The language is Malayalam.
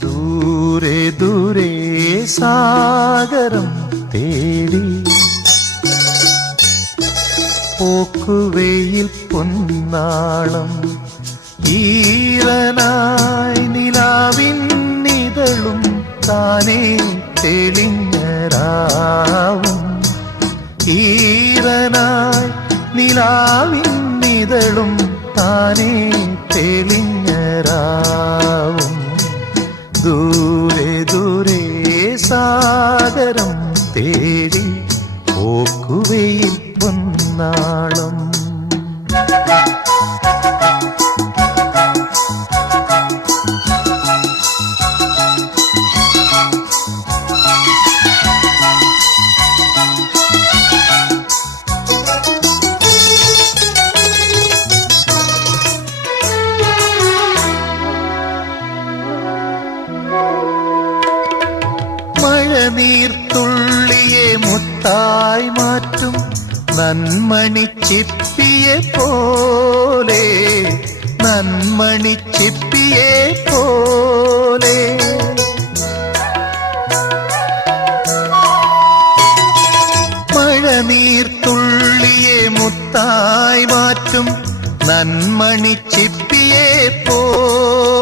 ദൂരെ ദൂരെ സാഗരം തേടി പോക്കുവെയിൽ പൊന്നാളം ഈറനായി നിലാവിന്നിതളും താനേ തെളിഞ്ഞരാവും ഈറനായി നിലാവിന്നിതളും താനേ തെളിഞ്ഞരാവും ദൂരെ ദൂരെ സാഗരം തേടി പോക്കുവെയിൽ പൊന്നാളം മഴനീർത്തുള്ളിയെ മുത്തായി മാറ്റും നന്മണിച്ചിപ്പിയെ പോലെ നന്മണിച്ചിപ്പിയെ പോലെ മഴനീർത്തുള്ളിയെ മുത്തായി മാറ്റും നന്മണിച്ചിപ്പിയെ പോലെ